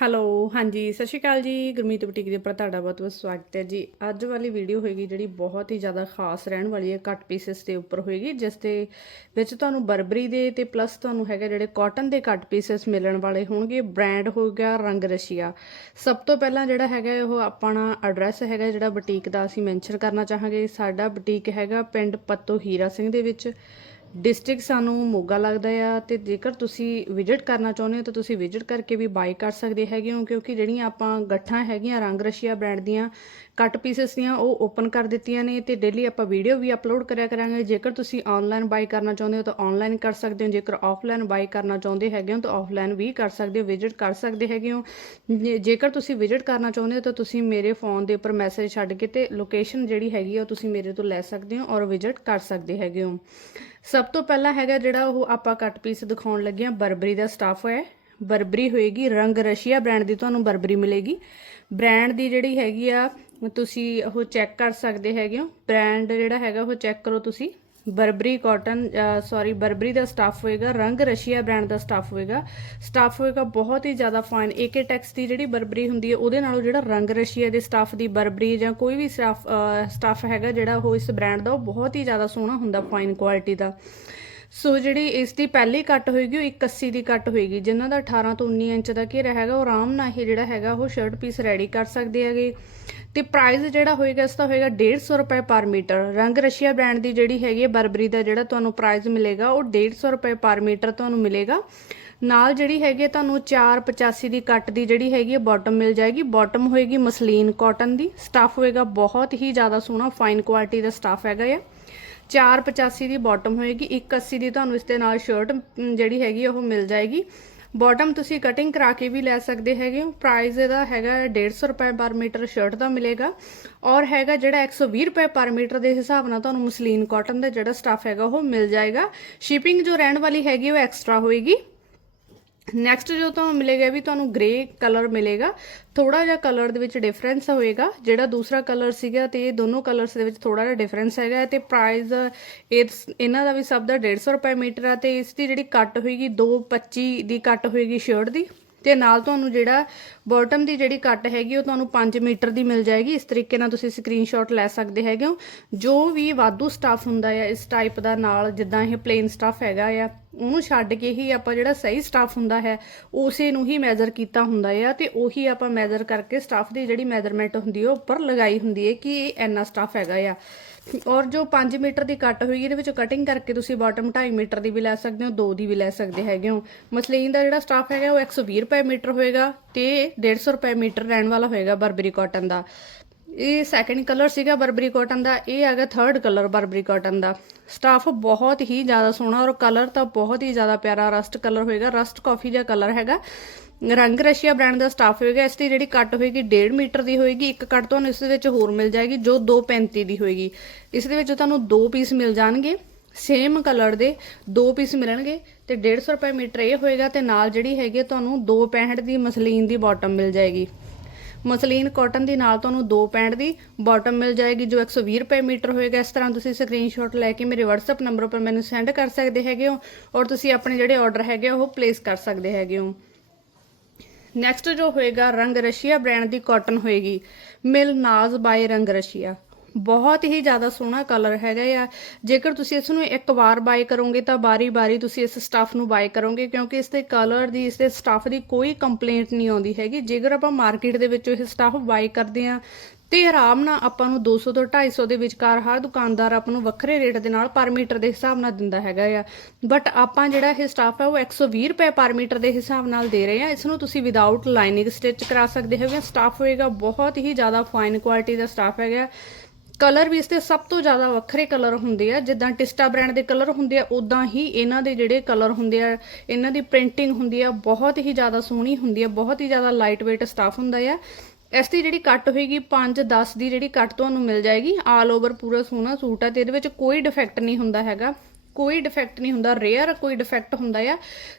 Hello, ਹਾਂਜੀ, ਸਤਿ ਸ਼੍ਰੀ ਅਕਾਲ ਜੀ। ਗੁਰਮੀਤ ਬੁਟੀਕ ਦੇ ਉੱਪਰ ਤੁਹਾਡਾ ਬਹੁਤ ਬਹੁਤ ਸਵਾਗਤ ਹੈ ਜੀ। ਅੱਜ ਵਾਲੀ ਵੀਡੀਓ ਹੋਏਗੀ ਜਿਹੜੀ ਬਹੁਤ ਹੀ ਜ਼ਿਆਦਾ ਖਾਸ ਰਹਿਣ ਵਾਲੀ ਹੈ ਕੱਟ ਪੀਸਸ ਦੇ ਉੱਪਰ ਹੋਏਗੀ, ਜਿਸ ਦੇ ਵਿੱਚ ਤੁਹਾਨੂੰ ਬਰਬਰੀ ਦੇ ਤੇ ਪਲੱਸ ਤੁਹਾਨੂੰ ਹੈਗਾ ਜਿਹੜੇ ਕਾਟਨ ਦੇ ਕੱਟ ਪੀਸਸ ਮਿਲਣ ਵਾਲੇ ਹੋਣਗੇ। ਬ੍ਰਾਂਡ ਹੋਏਗਾ ਰੰਗ ਰਸ਼ੀਆ। ਸਭ ਤੋਂ ਪਹਿਲਾਂ ਜਿਹੜਾ ਹੈਗਾ ਉਹ ਆਪਣਾ ਐਡਰੈਸ ਹੈਗਾ ਜਿਹੜਾ ਬੁਟੀਕ ਦਾ ਅਸੀਂ ਮੈਂਸ਼ਨ ਕਰਨਾ ਚਾਹਾਂਗੇ। ਸਾਡਾ ਬੁਟੀਕ ਹੈਗਾ ਪਿੰਡ ਪੱਤੋ ਹੀਰਾ ਸਿੰਘ ਦੇ ਵਿੱਚ। ਡਿਸਟ੍ਰਿਕਟ ਸਾਨੂੰ ਮੋਗਾ ਲੱਗਦਾ ਆ ਤੇ ਜੇਕਰ ਤੁਸੀਂ ਵਿਜ਼ਿਟ ਕਰਨਾ ਚਾਹੁੰਦੇ ਹੋ ਤਾਂ ਤੁਸੀਂ ਵਿਜ਼ਿਟ ਕਰਕੇ ਵੀ ਬਾਈ ਕਰ ਸਕਦੇ ਹੈਗੇ ਹੋ ਕਿਉਂਕਿ ਜਿਹੜੀਆਂ ਆਪਾਂ ਗੱਠਾਂ ਹੈਗੀਆਂ ਰੰਗ ਰਸ਼ੀਆ ਬ੍ਰਾਂਡ ਦੀਆਂ ਕੱਟ ਪੀਸਸ ਦੀਆਂ ਉਹ ਓਪਨ ਕਰ ਦਿੱਤੀਆਂ ਨੇ ਤੇ ਡੇਲੀ ਆਪਾਂ ਵੀਡੀਓ ਵੀ ਅਪਲੋਡ ਕਰਿਆ ਕਰਾਂਗੇ। ਜੇਕਰ ਤੁਸੀਂ ਆਨਲਾਈਨ ਬਾਈ ਕਰਨਾ ਚਾਹੁੰਦੇ ਹੋ ਤਾਂ ਆਨਲਾਈਨ ਕਰ ਸਕਦੇ ਹੋ। ਜੇਕਰ ਆਫਲਾਈਨ ਬਾਈ ਕਰਨਾ ਚਾਹੁੰਦੇ ਹੈਗੇ ਹੋ ਤਾਂ ਆਫਲਾਈਨ ਵੀ ਕਰ ਸਕਦੇ ਹੋ ਵਿਜ਼ਿਟ ਕਰ ਸਕਦੇ ਹੈਗੇ ਹੋ। ਜੇ- ਜੇਕਰ ਤੁਸੀਂ ਵਿਜ਼ਿਟ ਕਰਨਾ ਚਾਹੁੰਦੇ ਹੋ ਤਾਂ ਤੁਸੀਂ ਮੇਰੇ ਫੋਨ ਦੇ ਉੱਪਰ ਮੈਸੇਜ ਛੱਡ ਕੇ ਤੇ ਲੋਕੇਸ਼ਨ ਜਿਹੜੀ ਹੈਗੀ ਆ ਉਹ ਤੁਸੀਂ ਮੇਰੇ ਤੋਂ ਲੈ ਸਕਦੇ ਹੋ ਔਰ ਵਿਜ਼ਿਟ ਕਰ ਸਕਦੇ ਹੈਗੇ ਹੋ। ਸਭ ਤੋਂ ਪਹਿਲਾਂ ਹੈਗਾ ਜਿਹੜਾ ਉਹ ਆਪਾਂ ਕੱਟ ਪੀਸ ਦਿਖਾਉਣ ਲੱਗੇ ਆ ਬਰਬਰੀ ਦਾ ਸਟਾਫ ਹੈ। ਬਰਬਰੀ ਹੋਏਗੀ ਰੰਗ ਰਸ਼ੀਆ ਬ੍ਰਾਂਡ ਦੀ, ਤੁਹਾਨੂੰ ਬਰਬਰੀ ਮਿਲੇਗੀ। ਬ੍ਰਾਂਡ ਦੀ ਜਿਹੜੀ ਹੈਗੀ ਆ ਤੁਸੀਂ ਉਹ ਚੈੱਕ ਕਰ ਸਕਦੇ ਹੈਗੇ ਹੋ। ਬ੍ਰਾਂਡ ਜਿਹੜਾ ਹੈਗਾ ਉਹ ਚੈੱਕ ਕਰੋ ਤੁਸੀਂ। ਬਰਬਰੀ ਕਾਟਨ ਸੌਰੀ ਬਰਬਰੀ ਦਾ ਸਟਾਫ ਹੋਏਗਾ, ਰੰਗ ਰਸ਼ੀਆ ਬ੍ਰਾਂਡ ਦਾ ਸਟਾਫ ਹੋਏਗਾ। ਸਟਾਫ ਹੋਏਗਾ ਬਹੁਤ ਹੀ ਜ਼ਿਆਦਾ ਫਾਈਨ ਏਕੇ ਟੈਕਸ ਦੀ ਜਿਹੜੀ ਬਰਬਰੀ ਹੁੰਦੀ ਹੈ, ਉਹਦੇ ਨਾਲੋਂ ਜਿਹੜਾ ਰੰਗ ਰਸ਼ੀਆ ਦੇ ਸਟਾਫ ਦੀ ਬਰਬਰੀ ਜਾਂ ਕੋਈ ਵੀ ਸਟਾਫ ਸਟਾਫ ਹੈਗਾ ਜਿਹੜਾ ਉਹ ਇਸ ਬ੍ਰਾਂਡ ਦਾ, ਉਹ ਬਹੁਤ ਹੀ ਜ਼ਿਆਦਾ ਸੋਹਣਾ ਹੁੰਦਾ ਫਾਈਨ ਕੁਆਲਿਟੀ ਦਾ। ਸੋ ਜਿਹੜੀ ਇਸ ਦੀ ਪਹਿਲੀ ਕੱਟ ਹੋਏਗੀ, ਉਹ 180 ਦੀ ਕੱਟ ਹੋਏਗੀ। ਜਿਨ੍ਹਾਂ ਦਾ 18 ਤੋਂ 19 ਇੰਚ ਦਾ ਘੇਰਾ ਹੈਗਾ, ਉਹ ਆਰਾਮ ਨਾਲ ਇਹ ਜਿਹੜਾ ਹੈਗਾ, ਉਹ ਸ਼ਰਟ ਪੀਸ ਰੈਡੀ ਕਰ ਸਕਦੇ ਹੈਗੇ। ਤੇ ਪ੍ਰਾਈਸ ਜਿਹੜਾ ਹੋਏਗਾ, ਇਸ ਦਾ ਹੋਏਗਾ 150 ਰੁਪਏ ਪਰ ਮੀਟਰ। ਰੰਗ ਰਸ਼ੀਆ ਬ੍ਰਾਂਡ ਦੀ ਜਿਹੜੀ ਹੈਗੀ ਹੈ, ਬਰਬਰੀ ਦਾ ਜਿਹੜਾ ਤੁਹਾਨੂੰ ਪ੍ਰਾਈਸ ਮਿਲੇਗਾ, ਉਹ 150 ਰੁਪਏ ਪਰ ਮੀਟਰ ਤੁਹਾਨੂੰ ਮਿਲੇਗਾ। ਨਾਲ ਜਿਹੜੀ ਹੈਗੀ ਹੈ, ਤੁਹਾਨੂੰ 485 ਦੀ ਕੱਟ ਦੀ ਜਿਹੜੀ ਹੈਗੀ ਹੈ ਬਾਟਮ ਮਿਲ ਜਾਏਗੀ। ਬਾਟਮ ਹੋਏਗੀ ਮਸਲੀਨ ਕਾਟਨ ਦੀ। ਸਟਾਫ ਹੋਏਗਾ ਬਹੁਤ ਹੀ ਜ਼ਿਆਦਾ ਸੋਹਣਾ ਫਾਈਨ ਕੁਆਲਿਟੀ ਦਾ ਸਟਾਫ ਹੈਗਾ ਆ। 485 ਦੀ ਬਾਟਮ ਹੋਏਗੀ 180 ਦੀ ਤੁਹਾਨੂੰ ਇਸ ਦੇ ਨਾਲ ਸ਼ਰਟ ਜਿਹੜੀ ਹੈਗੀ ਉਹ ਮਿਲ ਜਾਏਗੀ। ਬਾਟਮ ਤੁਸੀਂ ਕਟਿੰਗ ਕਰਾ ਕੇ ਵੀ ਲੈ ਸਕਦੇ ਹੈਗੇ ਹੋ। ਪ੍ਰਾਈਸ ਇਹਦਾ ਹੈਗਾ 150 ਰੁਪਏ ਪਰ ਮੀਟਰ ਸ਼ਰਟ ਦਾ ਮਿਲੇਗਾ। ਔਰ ਹੈਗਾ ਜਿਹੜਾ 120 ਰੁਪਏ ਪਰ ਮੀਟਰ ਦੇ ਹਿਸਾਬ ਨਾਲ ਤੁਹਾਨੂੰ ਮਸਲੀਨ ਕਾਟਨ ਦਾ ਜਿਹੜਾ ਸਟੱਫ ਹੈਗਾ, ਉਹ ਮਿਲ ਜਾਏਗਾ। ਸ਼ਿਪਿੰਗ ਜੋ ਰਹਿਣ ਵਾਲੀ ਹੈਗੀ ਉਹ ਐਕਸਟਰਾ ਹੋਏਗੀ। ਨੈਕਸਟ ਜੋ ਤੁਹਾਨੂੰ ਮਿਲੇਗਾ ਵੀ ਤੁਹਾਨੂੰ ਗ੍ਰੇ ਕਲਰ ਮਿਲੇਗਾ ਥੋੜਾ ਜਿਹਾ ਕਲਰ ਦੇ ਵਿੱਚ ਡਿਫਰੈਂਸ ਹੋਏਗਾ, ਜਿਹੜਾ ਦੂਸਰਾ ਕਲਰ ਸੀਗਾ ਤੇ ਇਹ ਦੋਨੋਂ ਕਲਰਸ ਦੇ ਵਿੱਚ ਥੋੜਾ ਜਿਹਾ ਡਿਫਰੈਂਸ ਹੈਗਾ ਤੇ ਪ੍ਰਾਈਸ ਇਹਨਾਂ ਦਾ ਵੀ ਸਭ ਦਾ 150 ਰੁਪਏ ਮੀਟਰ ਆ ਤੇ ਇਸ ਦੀ ਜਿਹੜੀ ਕੱਟ ਹੋਏਗੀ 225 ਦੀ ਕੱਟ ਹੋਏਗੀ ਸ਼ਰਟ ਦੀ ਤੇ ਨਾਲ ਤੁਹਾਨੂੰ ਜਿਹੜਾ ਬਾਟਮ ਦੀ ਜਿਹੜੀ ਕੱਟ ਹੈਗੀ ਉਹ ਤੁਹਾਨੂੰ 5 ਮੀਟਰ ਦੀ ਮਿਲ ਜਾਏਗੀ। ਇਸ ਤਰੀਕੇ ਨਾਲ ਤੁਸੀਂ ਸਕਰੀਨਸ਼ਾਟ ਲੈ ਸਕਦੇ ਹੈਗੇ ਹੋ। ਜੋ ਵੀ ਵਾਧੂ ਸਟਾਫ ਹੁੰਦਾ ਆ, ਇਸ ਟਾਈਪ ਦਾ ਨਾਲ ਜਿੱਦਾਂ ਇਹ ਪਲੇਨ ਸਟਾਫ ਹੈਗਾ ਆ ਉਹਨੂੰ ਛੱਡ ਕੇ ਹੀ ਆਪਾਂ ਜਿਹੜਾ ਸਹੀ ਸਟਾਫ ਹੁੰਦਾ ਹੈ, ਉਸੇ ਨੂੰ ਹੀ ਮੈਜ਼ਰ ਕੀਤਾ ਹੁੰਦਾ ਆ ਤੇ ਉਹੀ ਆਪਾਂ ਮੈਜ਼ਰ ਕਰਕੇ ਸਟਾਫ ਦੀ ਜਿਹੜੀ ਮੈਜ਼ਰਮੈਂਟ ਹੁੰਦੀ ਹੈ ਉਹ ਉੱਪਰ ਲਗਾਈ ਹੁੰਦੀ ਹੈ ਕਿ ਇਹ ਇੰਨਾ ਸਟਾਫ ਹੈਗਾ ਆ। ਔਰ ਜੋ 5 ਮੀਟਰ ਦੀ ਕੱਟ ਹੋਈ, ਇਹਦੇ ਵਿੱਚ ਕਟਿੰਗ ਕਰਕੇ ਤੁਸੀਂ ਬਾਟਮ 2.5 ਮੀਟਰ ਦੀ ਵੀ ਲੈ ਸਕਦੇ ਹੋ 2 ਦੀ ਵੀ ਲੈ ਸਕਦੇ ਹੈਗੇ ਹੋ। ਮਸਲੀਨ ਦਾ ਜਿਹੜਾ ਸਟਾਫ ਹੈਗਾ, ਉਹ 120 ਰੁਪਏ ਮੀਟਰ ਹੋਏਗਾ ਤੇ 150 ਰੁਪਏ ਮੀਟਰ ਰਹਿਣ ਵਾਲਾ ਹੋਏਗਾ ਬਰਬਰੀ ਕਾਟਨ ਦਾ। ਇਹ ਸੈਕੰਡ ਕਲਰ ਸੀਗਾ ਬਰਬਰੀ ਕਾਟਨ ਦਾ, ਇਹ ਹੈਗਾ ਥਰਡ ਕਲਰ ਬਰਬਰੀ ਕਾਟਨ ਦਾ। ਸਟਾਫ ਬਹੁਤ ਹੀ ਜ਼ਿਆਦਾ ਸੋਹਣਾ ਔਰ ਕਲਰ ਤਾਂ ਬਹੁਤ ਹੀ ਜ਼ਿਆਦਾ ਪਿਆਰਾ ਰਸਟ ਕਲਰ ਹੋਏਗਾ ਰਸਟ ਕਾਫੀ ਜਿਹਾ ਕਲਰ ਹੈਗਾ। ਰੰਗ ਰਸ਼ੀਆ ਬ੍ਰਾਂਡ ਦਾ ਸਟਾਫ ਹੋਏਗਾ, ਇਸ ਦੀ ਜਿਹੜੀ ਕੱਟ ਹੋਏਗੀ 1.5 ਮੀਟਰ ਦੀ ਹੋਏਗੀ, ਇੱਕ ਕੱਟ ਤੁਹਾਨੂੰ ਇਸ ਦੇ ਵਿੱਚ ਹੋਰ ਮਿਲ ਜਾਏਗੀ ਜੋ 2.35 ਦੀ ਹੋਏਗੀ। ਇਸ ਦੇ ਵਿੱਚ ਤੁਹਾਨੂੰ ਦੋ ਪੀਸ ਮਿਲ ਜਾਣਗੇ ਸੇਮ ਕਲਰ ਦੇ ਦੋ ਪੀਸ ਮਿਲਣਗੇ ਤੇ 150 ਰੁਪਏ ਮੀਟਰ ਇਹ ਹੋਏਗਾ ਤੇ ਨਾਲ ਜਿਹੜੀ ਹੈਗੀ ਤੁਹਾਨੂੰ 2.65 ਦੀ ਮਸਲੀਨ ਦੀ ਬਾਟਮ ਮਿਲ ਜਾਏਗੀ। ਮਸਲੀਨ ਕਾਟਨ ਦੀ ਨਾਲ ਤੁਹਾਨੂੰ 2.65 ਦੀ ਬਾਟਮ ਮਿਲ ਜਾਏਗੀ, ਜੋ 120 ਰੁਪਏ ਮੀਟਰ ਹੋਏਗਾ। ਇਸ ਤਰ੍ਹਾਂ ਤੁਸੀਂ ਸਕਰੀਨਸ਼ਾਟ ਲੈ ਕੇ ਮੇਰੇ WhatsApp ਨੰਬਰ ਉੱਪਰ ਮੈਨੂੰ ਸੈਂਡ ਕਰ ਸਕਦੇ ਹੈਗੇ ਹੋ ਔਰ ਤੁਸੀਂ ਆਪਣੇ ਜਿਹੜੇ ਆਰਡਰ ਹੈਗੇ ਉਹ ਪਲੇਸ ਕਰ ਸਕਦੇ ਹੈਗੇ ਹੋ। ਨੈਕਸਟ ਜੋ ਹੋਏਗਾ, ਰੰਗ ਰਸ਼ੀਆ ਬ੍ਰਾਂਡ ਦੀ ਕਾਟਨ ਹੋਏਗੀ। ਮਿਲ ਨਾਜ਼ ਬਾਈ ਰੰਗ ਰਸ਼ੀਆ। ਬਹੁਤ ਹੀ ਜ਼ਿਆਦਾ ਸੋਹਣਾ ਕਲਰ ਹੈਗਾ ਆ। ਜੇਕਰ ਤੁਸੀਂ ਇਸ ਨੂੰ ਇੱਕ ਵਾਰ ਬਾਏ ਕਰੋਗੇ ਤਾਂ ਬਾਰੀ-ਬਾਰੀ ਤੁਸੀਂ ਇਸ ਸਟੱਫ ਨੂੰ ਬਾਏ ਕਰੋਗੇ ਕਿਉਂਕਿ ਇਸ ਦੇ ਕਲਰ ਦੀ, ਇਸ ਦੇ ਸਟੱਫ ਦੀ ਕੋਈ ਕੰਪਲੇਂਟ ਨਹੀਂ ਆਉਂਦੀ ਹੈਗੀ। ਜੇਕਰ ਆਪਾਂ ਮਾਰਕੀਟ ਦੇ ਵਿੱਚੋਂ ਇਹ ਸਟੱਫ ਬਾਏ ਕਰਦੇ ਆ ਤੇ ਆਰਾਮ ਨਾਲ ਆਪਾਂ ਨੂੰ 200 ਤੋਂ 250 ਦੇ ਵਿਚਕਾਰ ਹਰ ਦੁਕਾਨਦਾਰ ਆਪਾਂ ਨੂੰ ਵੱਖਰੇ ਰੇਟ ਦੇ ਨਾਲ ਪਰ ਮੀਟਰ ਦੇ ਹਿਸਾਬ ਨਾਲ ਦਿੰਦਾ ਹੈਗਾ ਆ। ਬਟ ਆਪਾਂ ਜਿਹੜਾ ਇਹ ਸਟਾਫ ਹੈ ਉਹ 120 ਰੁਪਏ ਪਰ ਮੀਟਰ ਦੇ ਹਿਸਾਬ ਨਾਲ ਦੇ ਰਹੇ ਆ ਇਸ ਨੂੰ ਤੁਸੀਂ ਵਿਦਆਊਟ ਲਾਈਨਿੰਗ ਸਟਿਚ ਕਰਾ ਸਕਦੇ ਹੈਗੇ ਸਟਾਫ ਹੋਏਗਾ, ਬਹੁਤ ਹੀ ਜ਼ਿਆਦਾ ਫਾਈਨ ਕੁਆਲਿਟੀ ਦਾ ਸਟਾਫ ਹੈਗਾ। ਕਲਰ ਵੀ ਇਸ ਦੇ ਸਭ ਤੋਂ ਜ਼ਿਆਦਾ ਵੱਖਰੇ ਕਲਰ ਹੁੰਦੇ ਆ। ਜਿੱਦਾਂ ਟਿਸਟਾ ਬ੍ਰਾਂਡ ਦੇ ਕਲਰ ਹੁੰਦੇ ਆ ਉਦਾਂ ਹੀ ਇਹਨਾਂ ਦੇ ਜਿਹੜੇ ਕਲਰ ਹੁੰਦੇ ਆ, ਇਹਨਾਂ ਦੀ ਪ੍ਰਿੰਟਿੰਗ ਹੁੰਦੀ ਆ, ਬਹੁਤ ਹੀ ਜ਼ਿਆਦਾ ਸੋਹਣੀ ਹੁੰਦੀ ਆ, ਬਹੁਤ ਹੀ ਜ਼ਿਆਦਾ ਲਾਈਟ weight ਸਟਾਫ ਹੁੰਦਾ ਆ। ਇਸ ਦੀ ਜਿਹੜੀ ਕੱਟ ਹੋਏਗੀ 5 10 ਦੀ ਜਿਹੜੀ ਕੱਟ ਤੁਹਾਨੂੰ ਮਿਲ ਜਾਏਗੀ। ਆਲ ਓਵਰ ਪੂਰਾ ਸੋਹਣਾ ਸੂਟ ਆ ਤੇ ਇਹਦੇ ਵਿੱਚ ਕੋਈ ਡਿਫੈਕਟ ਨਹੀਂ ਹੁੰਦਾ ਹੈਗਾ। ਕੋਈ ਡਿਫੈਕਟ ਨਹੀਂ ਹੁੰਦਾ ਰੇਅਰ ਕੋਈ ਡਿਫੈਕਟ ਹੁੰਦਾ ਆ।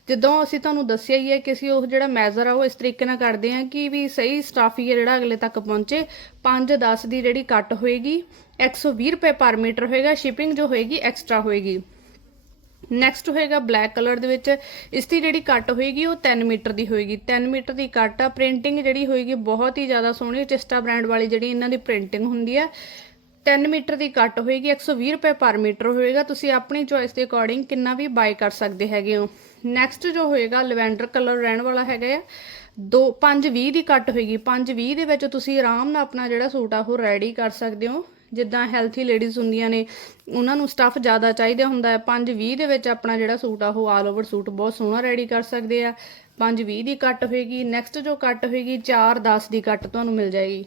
ਜਦੋਂ ਅਸੀਂ ਤੁਹਾਨੂੰ ਦੱਸਿਆ ਹੀ ਹੈ ਕਿ ਅਸੀਂ ਉਹ ਜਿਹੜਾ ਮੈਜ਼ਰ ਆ, ਉਹ ਇਸ ਤਰੀਕੇ ਨਾਲ ਕਰਦੇ ਆ ਕਿ ਵੀ ਸਹੀ ਸਟਾਫ ਹੀ ਹੈ ਜਿਹੜਾ ਅਗਲੇ ਤੱਕ ਪਹੁੰਚੇ। 5 10 ਦੀ ਜਿਹੜੀ ਕੱਟ ਹੋਏਗੀ 120 ਰੁਪਏ ਪਰ ਮੀਟਰ ਹੋਏਗਾ ਸ਼ਿਪਿੰਗ ਜੋ ਹੋਏਗੀ ਐਕਸਟਰਾ ਹੋਏਗੀ। ਨੈਕਸਟ ਹੋਏਗਾ ਬਲੈਕ ਕਲਰ ਦੇ ਵਿੱਚ, ਇਸ ਦੀ ਜਿਹੜੀ ਕੱਟ ਹੋਏਗੀ ਉਹ 3 ਮੀਟਰ ਦੀ ਹੋਏਗੀ। 3 ਮੀਟਰ ਦੀ ਕੱਟ ਆ ਪ੍ਰਿੰਟਿੰਗ ਜਿਹੜੀ ਹੋਏਗੀ ਬਹੁਤ ਹੀ ਜ਼ਿਆਦਾ ਸੋਹਣੀ, ਚਿਸਟਾ ਬ੍ਰਾਂਡ ਵਾਲੀ ਜਿਹੜੀ ਇਹਨਾਂ ਦੀ ਪ੍ਰਿੰਟਿੰਗ ਹੁੰਦੀ ਆ। 3 ਮੀਟਰ ਦੀ ਕੱਟ ਹੋਏਗੀ 120 ਰੁਪਏ ਪਰ ਮੀਟਰ ਹੋਏਗਾ। ਤੁਸੀਂ ਆਪਣੀ ਚੋਇਸ ਦੇ ਅਕੋਰਡਿੰਗ ਕਿੰਨਾ ਵੀ ਬਾਈ ਕਰ ਸਕਦੇ ਹੈਗੇ ਹੋ। ਨੈਕਸਟ ਜੋ ਹੋਏਗਾ ਲਵੈਂਡਰ ਕਲਰ ਰਹਿਣ ਵਾਲਾ ਹੈਗਾ ਆ। ਦੋ 520 ਦੀ ਕੱਟ ਹੋਏਗੀ। 520 ਦੇ ਵਿੱਚ ਤੁਸੀਂ ਆਰਾਮ ਨਾਲ ਆਪਣਾ ਜਿਹੜਾ ਸੂਟ ਆ, ਉਹ ਰੈਡੀ ਕਰ ਸਕਦੇ ਹੋ। ਜਿੱਦਾਂ ਹੈਲਥੀ ਲੇਡੀਜ਼ ਹੁੰਦੀਆਂ ਨੇ, ਉਹਨਾਂ ਨੂੰ ਸਟੱਫ ਜ਼ਿਆਦਾ ਚਾਹੀਦਾ ਹੁੰਦਾ ਹੈ। 520 ਦੇ ਵਿੱਚ ਆਪਣਾ ਜਿਹੜਾ ਸੂਟ ਆ, ਉਹ ਆਲ ਓਵਰ ਸੂਟ ਬਹੁਤ ਸੋਹਣਾ ਰੈਡੀ ਕਰ ਸਕਦੇ ਆ। 520 ਦੀ ਕੱਟ ਹੋਏਗੀ। ਨੈਕਸਟ ਜੋ ਕੱਟ ਹੋਏਗੀ 410 ਦੀ ਕੱਟ ਤੁਹਾਨੂੰ ਮਿਲ ਜਾਏਗੀ।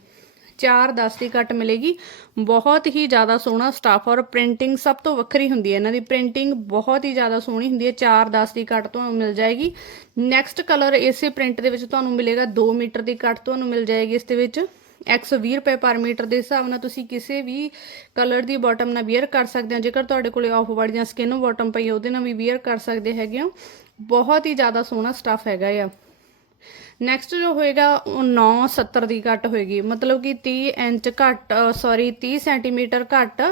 410 ਦੀ ਕੱਟ ਮਿਲੇਗੀ। ਬਹੁਤ ਹੀ ਜ਼ਿਆਦਾ ਸੋਹਣਾ ਸਟਾਫ ਔਰ ਪ੍ਰਿੰਟਿੰਗ ਸਭ ਤੋਂ ਵੱਖਰੀ ਹੁੰਦੀ ਹੈ। ਇਹਨਾਂ ਦੀ ਪ੍ਰਿੰਟਿੰਗ ਬਹੁਤ ਹੀ ਜ਼ਿਆਦਾ ਸੋਹਣੀ ਹੁੰਦੀ ਹੈ। 410 ਦੀ ਕੱਟ ਤੁਹਾਨੂੰ ਮਿਲ ਜਾਏਗੀ। ਨੈਕਸਟ ਕਲਰ ਇਸੇ ਪ੍ਰਿੰਟ ਦੇ ਵਿੱਚ ਤੁਹਾਨੂੰ ਮਿਲੇਗਾ 2 ਮੀਟਰ ਦੀ ਕੱਟ ਤੁਹਾਨੂੰ ਮਿਲ ਜਾਏਗੀ ਇਸ ਦੇ ਵਿੱਚ। 120 ਰੁਪਏ ਪਰ ਮੀਟਰ ਦੇ ਹਿਸਾਬ ਨਾਲ ਤੁਸੀਂ ਕਿਸੇ ਵੀ ਕਲਰ ਦੀ ਬਾਟਮ ਨਾਲ ਵੇਅਰ ਕਰ ਸਕਦੇ ਹੋ। ਜੇਕਰ ਤੁਹਾਡੇ ਕੋਲੇ ਆਫ ਵਾਈਟ ਜਾਂ ਸਕਿਨ ਬਾਟਮ ਪਈ ਉਹਦੇ ਨਾਲ ਵੀ ਵੇਅਰ ਕਰ ਸਕਦੇ ਹੈਗੇ ਹੋ। ਬਹੁਤ ਹੀ ਜ਼ਿਆਦਾ ਸੋਹਣਾ ਸਟੱਫ ਹੈਗਾ ਆ। ਨੈਕਸਟ ਜੋ ਹੋਏਗਾ, ਉਹ 970 ਦੀ ਕੱਟ ਹੋਏਗੀ। ਮਤਲਬ ਕਿ 30 ਇੰਚ ਘੱਟ ਸੌਰੀ 30 ਸੈਂਟੀਮੀਟਰ ਘੱਟ,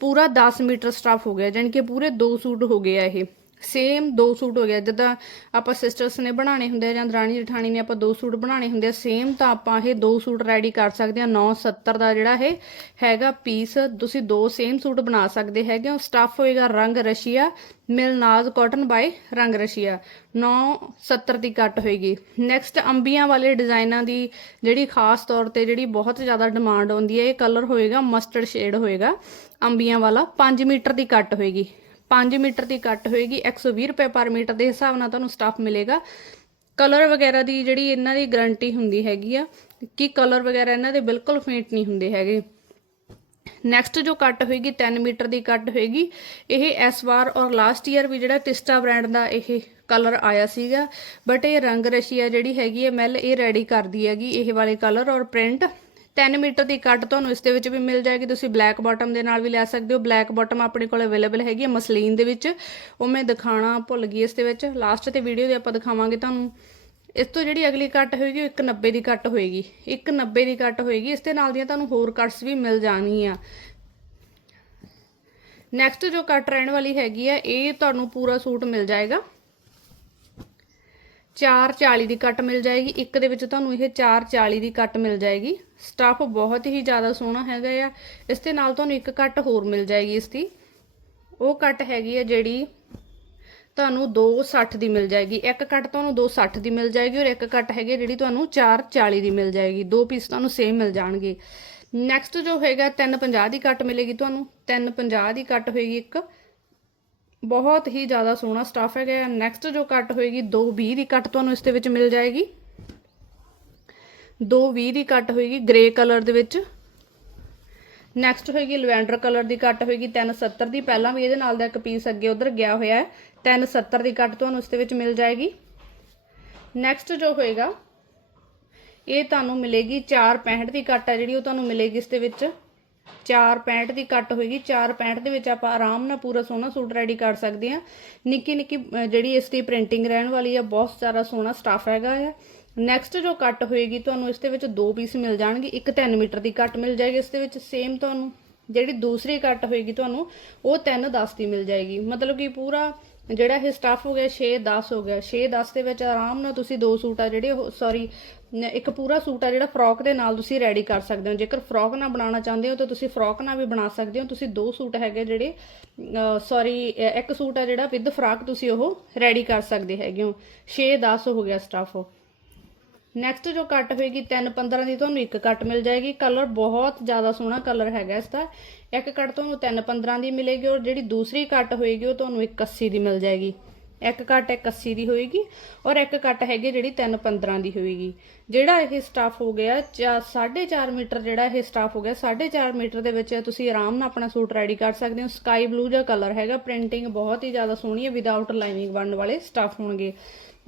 ਪੂਰਾ 10 ਮੀਟਰ ਸਟਾਫ ਹੋ ਗਿਆ ਯਾਨੀ ਕਿ ਪੂਰੇ ਦੋ ਸੂਟ ਹੋ ਗਏ ਆ ਇਹ। ਸੇਮ ਦੋ ਸੂਟ ਹੋ ਗਿਆ। ਜਿੱਦਾਂ ਆਪਾਂ ਸਿਸਟਰਸ ਨੇ ਬਣਾਉਣੇ ਹੁੰਦੇ ਆ ਜਾਂ ਦਰਾਣੀ ਜਠਾਣੀ ਨੇ ਆਪਾਂ ਦੋ ਸੂਟ ਬਣਾਉਣੇ ਹੁੰਦੇ ਆ ਸੇਮ ਤਾਂ ਆਪਾਂ ਇਹ ਦੋ ਸੂਟ ਰੈਡੀ ਕਰ ਸਕਦੇ ਆ। 970 ਦਾ ਜਿਹੜਾ ਇਹ ਹੈਗਾ ਪੀਸ ਤੁਸੀਂ ਦੋ ਸੇਮ ਸੂਟ ਬਣਾ ਸਕਦੇ ਹੈਗੇ ਹੋ। ਸਟਫ ਹੋਏਗਾ ਰੰਗ ਰਸ਼ੀਆ, ਮਿਲਨਾਜ਼ ਕਾਟਨ ਬਾਈ ਰੰਗ ਰਸ਼ੀਆ। 970 ਦੀ ਕੱਟ ਹੋਏਗੀ। ਨੈਕਸਟ ਅੰਬੀਆਂ ਵਾਲੇ ਡਿਜ਼ਾਈਨਾਂ ਦੀ ਜਿਹੜੀ ਖਾਸ ਤੌਰ ਤੇ ਜਿਹੜੀ ਬਹੁਤ ਜ਼ਿਆਦਾ ਡਿਮਾਂਡ ਆਉਂਦੀ ਹੈ, ਇਹ ਕਲਰ ਹੋਏਗਾ ਮਸਟਰਡ ਸ਼ੇਡ ਹੋਏਗਾ। ਅੰਬੀਆਂ ਵਾਲਾ 5 ਮੀਟਰ ਦੀ ਕੱਟ ਹੋਏਗੀ। 5 ਮੀਟਰ ਦੀ ਕੱਟ ਹੋਏਗੀ 120 ਰੁਪਏ ਪਰ ਮੀਟਰ ਦੇ ਹਿਸਾਬ ਨਾਲ ਤੁਹਾਨੂੰ ਸਟਾਫ ਮਿਲੇਗਾ। ਕਲਰ ਵਗੈਰਾ ਦੀ ਜਿਹੜੀ ਇਹਨਾਂ ਦੀ ਗਾਰੰਟੀ ਹੁੰਦੀ ਹੈਗੀ ਆ, ਕਿ ਕਲਰ ਵਗੈਰਾ ਇਹਨਾਂ ਦੇ ਬਿਲਕੁਲ ਫੇਂਟ ਨਹੀਂ ਹੁੰਦੇ ਹੈਗੇ। ਨੈਕਸਟ ਜੋ ਕੱਟ ਹੋਏਗੀ 3 ਮੀਟਰ ਦੀ ਕੱਟ ਹੋਏਗੀ, ਇਹ ਇਸ ਵਾਰ ਔਰ ਲਾਸਟ ਈਅਰ ਵੀ ਜਿਹੜਾ ਟਿਸਟਾ ਬ੍ਰਾਂਡ ਦਾ ਇਹ ਕਲਰ ਆਇਆ ਸੀਗਾ ਬਟ ਇਹ ਰੰਗ ਰਸ਼ੀਆ ਜਿਹੜੀ ਹੈਗੀ ਹੈ ਮੈਲ ਇਹ ਰੈਡੀ ਕਰਦੀ ਹੈਗੀ, ਇਹ ਵਾਲੇ ਕਲਰ ਔਰ ਪ੍ਰਿੰਟ 3 ਮੀਟਰ ਦੀ ਕੱਟ ਤੁਹਾਨੂੰ ਇਸ ਦੇ ਵਿੱਚ ਵੀ ਮਿਲ ਜਾਏਗੀ। ਤੁਸੀਂ ਬਲੈਕ ਬਾਟਮ ਦੇ ਨਾਲ ਵੀ ਲੈ ਸਕਦੇ ਹੋ। ਬਲੈਕ ਬਾਟਮ ਆਪਣੇ ਕੋਲ ਅਵੇਲੇਬਲ ਹੈਗੀ ਹੈ ਮਸਲੀਨ ਦੇ ਵਿੱਚ। ਉਹ ਮੈਂ ਦਿਖਾਣਾ ਭੁੱਲ ਗਈ ਇਸ ਦੇ ਵਿੱਚ। ਲਾਸਟ ਤੇ ਵੀਡੀਓ ਦੇ ਆਪਾਂ ਦਿਖਾਵਾਂਗੇ ਤੁਹਾਨੂੰ। ਇਸ ਤੋਂ ਜਿਹੜੀ ਅਗਲੀ ਕੱਟ ਹੋਏਗੀ, ਉਹ 190 ਦੀ ਕੱਟ ਹੋਏਗੀ। 190 ਦੀ ਕੱਟ ਹੋਏਗੀ। ਇਸ ਦੇ ਨਾਲ ਦੀਆਂ ਤੁਹਾਨੂੰ ਹੋਰ ਕੱਟਸ ਵੀ ਮਿਲ ਜਾਣਗੀਆਂ। ਨੈਕਸਟ ਜੋ ਕੱਟ ਰਹਿਣ ਵਾਲੀ ਹੈਗੀ ਆ ਇਹ ਤੁਹਾਨੂੰ ਪੂਰਾ ਸੂਟ ਮਿਲ ਜਾਏਗਾ। 440 ਦੀ ਕੱਟ ਮਿਲ ਜਾਏਗੀ। ਇੱਕ ਦੇ ਵਿੱਚ ਤੁਹਾਨੂੰ ਇਹ 440 ਦੀ ਕੱਟ ਮਿਲ ਜਾਏਗੀ। ਸਟਫ ਬਹੁਤ ਹੀ ਜ਼ਿਆਦਾ ਸੋਹਣਾ ਹੈਗਾ ਆ। ਇਸ ਦੇ ਨਾਲ ਤੁਹਾਨੂੰ ਇੱਕ ਕੱਟ ਹੋਰ ਮਿਲ ਜਾਏਗੀ ਇਸ ਦੀ। ਉਹ ਕੱਟ ਹੈਗੀ ਆ ਜਿਹੜੀ ਤੁਹਾਨੂੰ 260 ਦੀ ਮਿਲ ਜਾਏਗੀ। ਇੱਕ ਕੱਟ ਤੁਹਾਨੂੰ 260 ਦੀ ਮਿਲ ਜਾਏਗੀ ਔਰ ਇੱਕ ਕੱਟ ਹੈਗੀ ਜਿਹੜੀ ਤੁਹਾਨੂੰ 440 ਦੀ ਮਿਲ ਜਾਏਗੀ। ਦੋ ਪੀਸ ਤੁਹਾਨੂੰ ਸੇਮ ਮਿਲ ਜਾਣਗੇ। ਨੈਕਸਟ ਜੋ ਹੋਏਗਾ 350 ਦੀ ਕੱਟ ਮਿਲੇਗੀ ਤੁਹਾਨੂੰ। 350 ਦੀ ਕੱਟ ਹੋਏਗੀ ਇੱਕ। ਬਹੁਤ ਹੀ ਜ਼ਿਆਦਾ ਸੋਹਣਾ ਸਟਾਫ ਹੈਗਾ ਨੈਕਸਟ ਜੋ ਕੱਟ ਹੋਏਗੀ 220 ਦੀ ਕੱਟ ਤੁਹਾਨੂੰ ਇਸ ਦੇ ਵਿੱਚ ਮਿਲ ਜਾਏਗੀ। 220 ਦੀ ਕੱਟ ਹੋਏਗੀ ਗ੍ਰੇ ਕਲਰ ਦੇ ਵਿੱਚ। ਨੈਕਸਟ ਹੋਏਗੀ ਲਵੈਂਡਰ ਕਲਰ ਦੀ ਕੱਟ ਹੋਏਗੀ 370 ਦੀ। ਪਹਿਲਾਂ ਵੀ ਇਹਦੇ ਨਾਲ ਦਾ ਇੱਕ ਪੀਸ ਅੱਗੇ ਉਧਰ ਗਿਆ ਹੋਇਆ ਹੈ। 370 ਦੀ ਕੱਟ ਤੁਹਾਨੂੰ ਇਸ ਦੇ ਵਿੱਚ ਮਿਲ ਜਾਏਗੀ। ਨੈਕਸਟ ਜੋ ਹੋਏਗਾ, ਇਹ ਤੁਹਾਨੂੰ ਮਿਲੇਗੀ 465 ਦੀ ਕੱਟ ਹੈ ਜਿਹੜੀ ਉਹ ਤੁਹਾਨੂੰ ਮਿਲੇਗੀ ਇਸ ਦੇ ਵਿੱਚ। 465 ਦੀ ਕੱਟ ਹੋਏਗੀ। 465 ਦੇ ਵਿੱਚ ਆਪਾਂ ਆਰਾਮ ਨਾਲ ਪੂਰਾ ਸੋਹਣਾ ਸੂਟ ਰੈਡੀ ਕਰ ਸਕਦੇ ਹਾਂ। ਨਿੱਕੀ ਨਿੱਕੀ ਜਿਹੜੀ ਇਸ ਦੀ ਪ੍ਰਿੰਟਿੰਗ ਰਹਿਣ ਵਾਲੀ ਆ, ਬਹੁਤ ਸਾਰਾ ਸੋਹਣਾ ਸਟਾਫ ਹੈਗਾ ਆ। ਨੈਕਸਟ ਜੋ ਕੱਟ ਹੋਏਗੀ, ਤੁਹਾਨੂੰ ਇਸ ਦੇ ਵਿੱਚ ਦੋ ਪੀਸ ਮਿਲ ਜਾਣਗੇ। ਇੱਕ 3 ਮੀਟਰ ਦੀ ਕੱਟ ਮਿਲ ਜਾਏਗੀ ਇਸ ਦੇ ਵਿੱਚ। ਸੇਮ ਤੁਹਾਨੂੰ ਜਿਹੜੀ ਦੂਸਰੀ ਕੱਟ ਹੋਏਗੀ, ਤੁਹਾਨੂੰ ਉਹ 3 10 ਦੀ ਮਿਲ ਜਾਏਗੀ। ਮਤਲਬ ਕਿ ਪੂਰਾ ਜਿਹੜਾ ਇਹ ਸਟਾਫ ਹੋ ਗਿਆ 6 10 ਹੋ ਗਿਆ। 6 10 ਦੇ ਵਿੱਚ ਆਰਾਮ ਨਾਲ ਤੁਸੀਂ ਦੋ ਸੂਟ ਆ ਜਿਹੜੇ ਸੌਰੀ ਇੱਕ ਪੂਰਾ ਸੂਟ ਆ ਜਿਹੜਾ ਫਰੋਕ ਦੇ ਨਾਲ ਤੁਸੀਂ ਰੈਡੀ ਕਰ ਸਕਦੇ ਹੋ। ਜੇਕਰ ਫਰੋਕ ਨਾਲ ਬਣਾਉਣਾ ਚਾਹੁੰਦੇ ਹੋ ਤਾਂ ਤੁਸੀਂ ਫਰੋਕ ਨਾਲ ਵੀ ਬਣਾ ਸਕਦੇ ਹੋ। ਤੁਸੀਂ ਦੋ ਸੂਟ ਹੈਗੇ ਜਿਹੜੇ ਸੌਰੀ ਇੱਕ ਸੂਟ ਆ ਜਿਹੜਾ ਵਿਦ ਫਰਾਕ ਤੁਸੀਂ ਉਹ ਰੈਡੀ ਕਰ ਸਕਦੇ ਹੈਗੇ ਹੋ। 6 10 ਹੋ ਗਿਆ ਸਟਾਫ ਨੈਕਸਟ ਜੋ ਕੱਟ ਹੋਏਗੀ 3 15 ਦੀ, ਤੁਹਾਨੂੰ ਇੱਕ ਕੱਟ ਮਿਲ ਜਾਏਗੀ। ਕਲਰ ਬਹੁਤ ਜ਼ਿਆਦਾ ਸੋਹਣਾ ਕਲਰ ਹੈਗਾ ਇਸ ਦਾ। ਇੱਕ ਕੱਟ ਤੁਹਾਨੂੰ 3 15 ਦੀ ਮਿਲੇਗੀ ਔਰ ਜਿਹੜੀ ਦੂਸਰੀ ਕੱਟ ਹੋਏਗੀ, ਉਹ ਤੁਹਾਨੂੰ 81 ਦੀ ਮਿਲ ਜਾਏਗੀ। ਇੱਕ ਕੱਟ 81 ਦੀ ਹੋਏਗੀ ਔਰ ਇੱਕ ਕੱਟ ਹੈਗੀ ਜਿਹੜੀ 3 15 ਦੀ ਹੋਏਗੀ। ਜਿਹੜਾ ਇਹ ਸਟਾਫ ਹੋ ਗਿਆ 4.5 ਮੀਟਰ ਜਿਹੜਾ ਇਹ ਸਟਾਫ ਹੋ ਗਿਆ 4.5 ਮੀਟਰ ਦੇ ਵਿੱਚ ਤੁਸੀਂ ਆਰਾਮ ਨਾਲ ਆਪਣਾ ਸੂਟ ਰੈਡੀ ਕਰ ਸਕਦੇ ਹੋ। ਸਕਾਈ ਬਲੂ ਜਿਹਾ ਕਲਰ ਹੈਗਾ ਪ੍ਰਿੰਟਿੰਗ ਬਹੁਤ ਹੀ ਜ਼ਿਆਦਾ ਸੋਹਣੀ ਹੈ ਵਿਦਆਊਟ ਲਾਈਨਿੰਗ ਬਣਨ ਵਾਲੇ ਸਟਾਫ ਹੋਣਗੇ।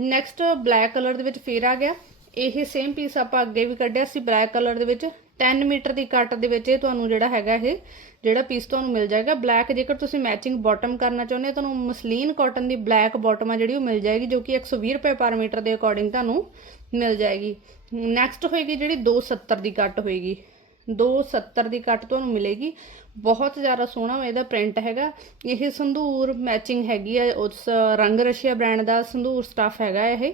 ਨੈਕਸਟ ਬਲੈਕ ਕਲਰ ਦੇ ਵਿੱਚ ਫੇਰ ਆ ਗਿਆ। ਇਹ ਸੇਮ ਪੀਸ ਆਪਾਂ ਅੱਗੇ ਵੀ ਕੱਢਿਆ ਸੀ ਬਲੈਕ ਕਲਰ ਦੇ ਵਿੱਚ। 10 ਮੀਟਰ ਦੀ ਕੱਟ ਦੇ ਵਿੱਚ ਇਹ ਤੁਹਾਨੂੰ ਜਿਹੜਾ ਹੈਗਾ ਇਹ, ਜਿਹੜਾ ਪੀਸ ਤੁਹਾਨੂੰ ਮਿਲ ਜਾਏਗਾ। ਬਲੈਕ ਜੇਕਰ ਤੁਸੀਂ ਮੈਚਿੰਗ ਬਾਟਮ ਕਰਨਾ ਚਾਹੁੰਦੇ ਹੋ, ਤੁਹਾਨੂੰ ਮਸਲੀਨ ਕਾਟਨ ਦੀ ਬਲੈਕ ਬਾਟਮ ਆ ਜਿਹੜੀ ਉਹ ਮਿਲ ਜਾਏਗੀ, ਜੋ ਕਿ 120 ਰੁਪਏ ਪਰ ਮੀਟਰ ਦੇ ਅਕੋਰਡਿੰਗ ਤੁਹਾਨੂੰ ਮਿਲ ਜਾਏਗੀ। ਨੈਕਸਟ ਹੋਏਗੀ ਜਿਹੜੀ 270 ਦੀ ਕੱਟ ਹੋਏਗੀ। 270 ਦੀ ਕੱਟ ਤੁਹਾਨੂੰ ਮਿਲੇਗੀ। ਬਹੁਤ ਜ਼ਿਆਦਾ ਸੋਹਣਾ ਇਹਦਾ ਪ੍ਰਿੰਟ ਹੈਗਾ। ਇਹ ਸੰਧੂਰ ਮੈਚਿੰਗ ਹੈਗੀ ਆ ਉਸ ਰੰਗ ਰਸ਼ੀਆ ਬ੍ਰਾਂਡ ਦਾ ਸੰਧੂਰ ਸਟੱਫ ਹੈਗਾ ਇਹ।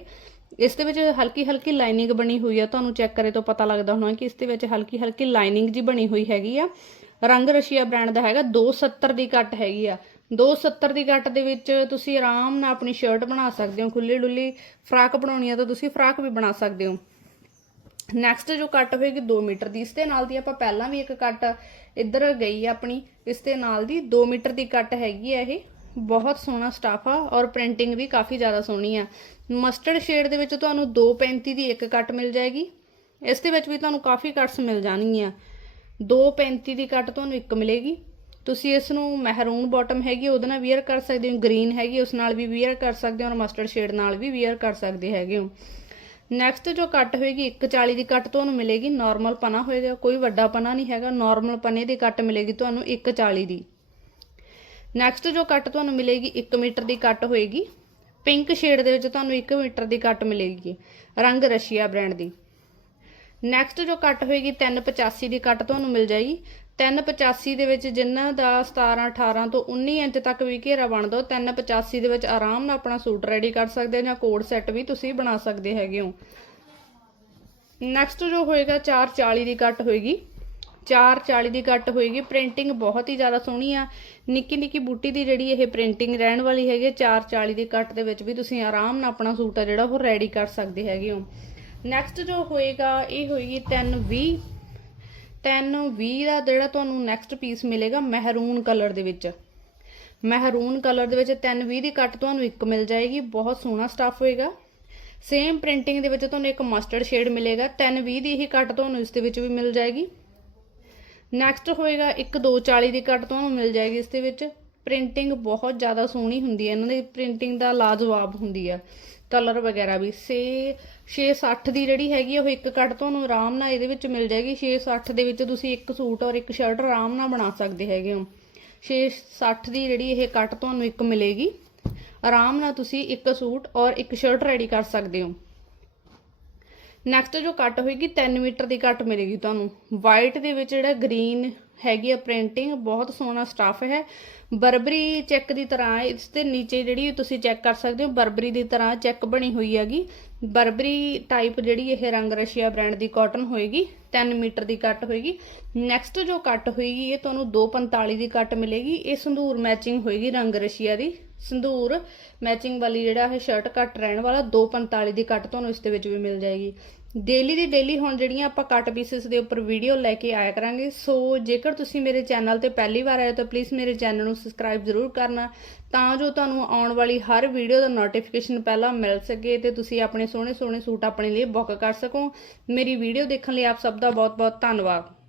ਇਸ ਦੇ ਵਿੱਚ ਹਲਕੀ ਹਲਕੀ ਲਾਈਨਿੰਗ ਬਣੀ ਹੋਈ ਆ। ਤੁਹਾਨੂੰ ਚੈੱਕ ਕਰੇ ਤੋਂ ਪਤਾ ਲੱਗਦਾ ਹੋਣਾ ਕਿ ਇਸ ਦੇ ਵਿੱਚ ਹਲਕੀ ਹਲਕੀ ਲਾਈਨਿੰਗ ਜੀ ਬਣੀ ਹੋਈ ਹੈਗੀ ਆ। ਰੰਗ ਰਸ਼ੀਆ ਬ੍ਰਾਂਡ ਦਾ ਹੈਗਾ 270 ਦੀ ਕੱਟ ਹੈਗੀ ਆ। 270 ਦੀ ਕੱਟ ਦੇ ਵਿੱਚ ਤੁਸੀਂ ਆਰਾਮ ਨਾਲ ਆਪਣੀ ਸ਼ਰਟ ਬਣਾ ਸਕਦੇ ਹੋ ਖੁੱਲੀ ਡੁੱਲੀ ਫਰਾਕ ਬਣਾਉਣੀ ਆ ਤਾਂ ਤੁਸੀਂ ਫਰਾਕ ਵੀ ਬਣਾ ਸਕਦੇ ਹੋ। ਨੈਕਸਟ ਜੋ ਕੱਟ ਹੋਏਗੀ 2 ਮੀਟਰ ਦੀ, ਇਸ ਦੇ ਨਾਲ ਦੀ ਆਪਾਂ ਪਹਿਲਾਂ ਵੀ ਇੱਕ ਕੱਟ ਇੱਧਰ ਗਈ ਆ ਆਪਣੀ, ਇਸ ਦੇ ਨਾਲ ਦੀ 2 ਮੀਟਰ ਦੀ ਕੱਟ ਹੈਗੀ ਆ ਇਹ। ਬਹੁਤ ਸੋਹਣਾ ਸਟਾਫ ਆ ਔਰ ਪ੍ਰਿੰਟਿੰਗ ਵੀ ਕਾਫੀ ਜ਼ਿਆਦਾ ਸੋਹਣੀ ਆ। ਮਸਟਰਡ ਸ਼ੇਡ ਦੇ ਵਿੱਚ ਤੁਹਾਨੂੰ 235 ਦੀ ਇੱਕ ਕੱਟ ਮਿਲ ਜਾਏਗੀ। ਇਸ ਦੇ ਵਿੱਚ ਵੀ ਤੁਹਾਨੂੰ ਕਾਫੀ ਕੱਟਸ ਮਿਲ ਜਾਣਗੀਆਂ। 235 ਦੀ ਕੱਟ ਤੁਹਾਨੂੰ ਇੱਕ ਮਿਲੇਗੀ। ਤੁਸੀਂ ਇਸ ਨੂੰ ਮਹਿਰੂਨ ਬਾਟਮ ਹੈਗੀ, ਉਹਦੇ ਨਾਲ ਵੇਅਰ ਕਰ ਸਕਦੇ ਹੋ। ਗ੍ਰੀਨ ਹੈਗੀ, ਉਸ ਨਾਲ ਵੀ ਵੇਅਰ ਕਰ ਸਕਦੇ ਹੋ ਔਰ ਮਸਟਰਡ ਸ਼ੇਡ ਨਾਲ ਵੀ ਵੇਅਰ ਕਰ ਸਕਦੇ ਹੈਗੇ ਹੋ। ਨੈਕਸਟ ਜੋ ਕੱਟ ਹੋਏਗੀ 140 ਦੀ ਕੱਟ ਤੁਹਾਨੂੰ ਮਿਲੇਗੀ। ਨਾਰਮਲ ਪਨਾ ਹੋਏਗਾ, ਕੋਈ ਵੱਡਾ ਪਨਾ ਨਹੀਂ ਹੈਗਾ। ਨਾਰਮਲ ਪਨੇ ਦੀ ਕੱਟ ਮਿਲੇਗੀ ਤੁਹਾਨੂੰ 140 ਦੀ। ਨੈਕਸਟ ਜੋ ਕੱਟ ਤੁਹਾਨੂੰ ਮਿਲੇਗੀ 1 ਮੀਟਰ ਦੀ ਕੱਟ ਹੋਏਗੀ। ਪਿੰਕ ਸ਼ੇਡ ਦੇ ਵਿੱਚ ਤੁਹਾਨੂੰ 1 ਮੀਟਰ ਦੀ ਕੱਟ ਮਿਲੇਗੀ, ਰੰਗ ਰਸ਼ੀਆ ਬ੍ਰਾਂਡ ਦੀ। ਨੈਕਸਟ ਜੋ ਕੱਟ ਹੋਏਗੀ 385 ਦੀ ਕੱਟ ਤੁਹਾਨੂੰ ਮਿਲ ਜਾਏਗੀ। 385 ਦੇ ਵਿੱਚ ਜਿਨ੍ਹਾਂ ਦਾ 17 18 ਤੋਂ 19 ਇੰਚ ਤੱਕ ਵੀ ਘੇਰਾ ਬਣਦਾ, ਉਹ 385 ਦੇ ਵਿੱਚ ਆਰਾਮ ਨਾਲ ਆਪਣਾ ਸੂਟ ਰੈਡੀ ਕਰ ਸਕਦੇ ਹੋ ਜਾਂ ਕੋਡ ਸੈੱਟ ਵੀ ਤੁਸੀਂ ਬਣਾ ਸਕਦੇ ਹੈਗੇ ਹੋ। ਨੈਕਸਟ ਜੋ ਹੋਏਗਾ 440 ਦੀ ਕੱਟ ਹੋਏਗੀ। 440 ਦੀ ਕੱਟ ਹੋਏਗੀ। ਪ੍ਰਿੰਟਿੰਗ ਬਹੁਤ ਹੀ ਜ਼ਿਆਦਾ ਸੋਹਣੀ ਆ। ਨਿੱਕੀ ਨਿੱਕੀ ਬੂਟੀ ਦੀ ਜਿਹੜੀ ਇਹ ਪ੍ਰਿੰਟਿੰਗ ਰਹਿਣ ਵਾਲੀ ਹੈਗੀ 440 ਦੀ ਕੱਟ ਦੇ ਵਿੱਚ ਵੀ ਤੁਸੀਂ ਆਰਾਮ ਨਾਲ ਆਪਣਾ ਸੂਟ ਆ ਜਿਹੜਾ ਉਹ ਰੈਡੀ ਕਰ ਸਕਦੇ ਹੈਗੇ ਹੋ। ਨੈਕਸਟ ਜੋ ਹੋਏਗਾ, ਇਹ ਹੋਏਗੀ 320 320 ਦਾ ਜਿਹੜਾ ਤੁਹਾਨੂੰ ਨੈਕਸਟ ਪੀਸ ਮਿਲੇਗਾ ਮਹਿਰੂਨ ਕਲਰ ਦੇ ਵਿੱਚ। ਮਹਿਰੂਨ ਕਲਰ ਦੇ ਵਿੱਚ 320 ਦੀ ਕੱਟ ਤੁਹਾਨੂੰ ਇੱਕ ਮਿਲ ਜਾਏਗੀ। ਬਹੁਤ ਸੋਹਣਾ ਸਟੱਫ ਹੋਏਗਾ। ਸੇਮ ਪ੍ਰਿੰਟਿੰਗ ਦੇ ਵਿੱਚ ਤੁਹਾਨੂੰ ਇੱਕ ਮਸਟਰਡ ਸ਼ੇਡ ਮਿਲੇਗਾ। 320 ਦੀ ਹੀ ਕੱਟ ਤੁਹਾਨੂੰ ਇਸ ਦੇ ਵਿੱਚ ਵੀ ਮਿਲ ਜਾਏਗੀ। ਨੈਕਸਟ ਹੋਏਗਾ ਇੱਕ 240 ਦੀ ਕੱਟ ਤੁਹਾਨੂੰ ਮਿਲ ਜਾਏਗੀ ਇਸ ਦੇ ਵਿੱਚ। ਪ੍ਰਿੰਟਿੰਗ ਬਹੁਤ ਜ਼ਿਆਦਾ ਸੋਹਣੀ ਹੁੰਦੀ ਹੈ। ਇਹਨਾਂ ਦੀ ਪ੍ਰਿੰਟਿੰਗ ਦਾ ਲਾਜਵਾਬ ਹੁੰਦੀ ਆ। ਕਲਰ ਵਗੈਰਾ ਵੀ। ਸੇ 660 ਦੀ ਜਿਹੜੀ ਹੈਗੀ ਆ, ਉਹ ਇੱਕ ਕੱਟ ਤੁਹਾਨੂੰ ਆਰਾਮ ਨਾਲ ਇਹਦੇ ਵਿੱਚ ਮਿਲ ਜਾਏਗੀ। 660 ਦੇ ਵਿੱਚ ਤੁਸੀਂ ਇੱਕ ਸੂਟ ਔਰ ਇੱਕ ਸ਼ਰਟ ਆਰਾਮ ਨਾਲ ਬਣਾ ਸਕਦੇ ਹੈਗੇ ਹੋ। 660 ਦੀ ਜਿਹੜੀ ਇਹ ਕੱਟ ਤੁਹਾਨੂੰ ਇੱਕ ਮਿਲੇਗੀ। ਆਰਾਮ ਨਾਲ ਤੁਸੀਂ ਇੱਕ ਸੂਟ ਔਰ ਇੱਕ ਸ਼ਰਟ ਰੈਡੀ ਕਰ ਸਕਦੇ ਹੋ। ਨੈਕਸਟ ਜੋ ਕੱਟ ਹੋਏਗੀ 3 ਮੀਟਰ ਦੀ ਕੱਟ ਮਿਲੇਗੀ ਤੁਹਾਨੂੰ। ਵਾਈਟ ਦੇ ਵਿੱਚ ਜਿਹੜਾ ਗ੍ਰੀਨ ਹੈਗੀ ਆ ਪ੍ਰਿੰਟਿੰਗ ਬਹੁਤ ਸੋਹਣਾ ਸਟੱਫ ਹੈ। ਬਰਬਰੀ ਚੈੱਕ ਦੀ ਤਰ੍ਹਾਂ ਇਸ ਦੇ ਨੀਚੇ ਜਿਹੜੀ ਤੁਸੀਂ ਚੈੱਕ ਕਰ ਸਕਦੇ ਹੋ ਬਰਬਰੀ ਦੀ ਤਰ੍ਹਾਂ ਚੈੱਕ ਬਣੀ ਹੋਈ ਹੈਗੀ। ਬਰਬਰੀ ਟਾਈਪ ਜਿਹੜੀ ਇਹ ਰੰਗ ਰਸ਼ੀਆ ਬ੍ਰਾਂਡ ਦੀ ਕਾਟਨ ਹੋਏਗੀ। 3 ਮੀਟਰ ਦੀ ਕੱਟ ਹੋਏਗੀ। ਨੈਕਸਟ ਜੋ ਕੱਟ ਹੋਏਗੀ, ਇਹ ਤੁਹਾਨੂੰ 245 ਦੀ ਕੱਟ ਮਿਲੇਗੀ। ਇਹ ਸੰਧੂਰ ਮੈਚਿੰਗ ਹੋਏਗੀ ਰੰਗ ਰਸ਼ੀਆ ਦੀ। ਸੰਧੂਰ ਮੈਚਿੰਗ ਵਾਲੀ ਜਿਹੜਾ ਇਹ ਸ਼ਰਟ ਕੱਟ ਰਹਿਣ ਵਾਲਾ 245 ਦੀ ਕੱਟ ਤੁਹਾਨੂੰ ਇਸ ਦੇ ਵਿੱਚ ਵੀ ਮਿਲ ਜਾਏਗੀ। ਡੇਲੀ ਦੀ ਡੇਲੀ ਹੁਣ ਜਿਹੜੀਆਂ ਆਪਾਂ ਕੱਟ ਪੀਸਸ ਦੇ ਉੱਪਰ ਵੀਡੀਓ ਲੈ ਕੇ ਆਇਆ ਕਰਾਂਗੇ। ਸੋ ਜੇਕਰ ਤੁਸੀਂ ਮੇਰੇ ਚੈਨਲ ਤੇ ਪਹਿਲੀ ਵਾਰ ਆਏ ਹੋ, ਤਾਂ ਪਲੀਜ਼ ਮੇਰੇ ਚੈਨਲ ਨੂੰ ਸਬਸਕ੍ਰਾਈਬ ਜ਼ਰੂਰ ਕਰਨਾ। ਤਾਂ ਜੋ ਤੁਹਾਨੂੰ ਆਉਣ ਵਾਲੀ ਹਰ ਵੀਡੀਓ ਦਾ ਨੋਟੀਫਿਕੇਸ਼ਨ ਪਹਿਲਾਂ ਮਿਲ ਸਕੇ ਤੇ ਤੁਸੀਂ ਆਪਣੇ ਸੋਹਣੇ ਸੋਹਣੇ ਸੂਟ ਆਪਣੇ ਲਈ ਬੁੱਕ ਕਰ ਸਕੋ। ਮੇਰੀ ਵੀਡੀਓ ਦੇਖਣ ਲਈ ਆਪ ਸਭ ਦਾ ਬਹੁਤ ਬਹੁਤ ਧੰਨਵਾਦ।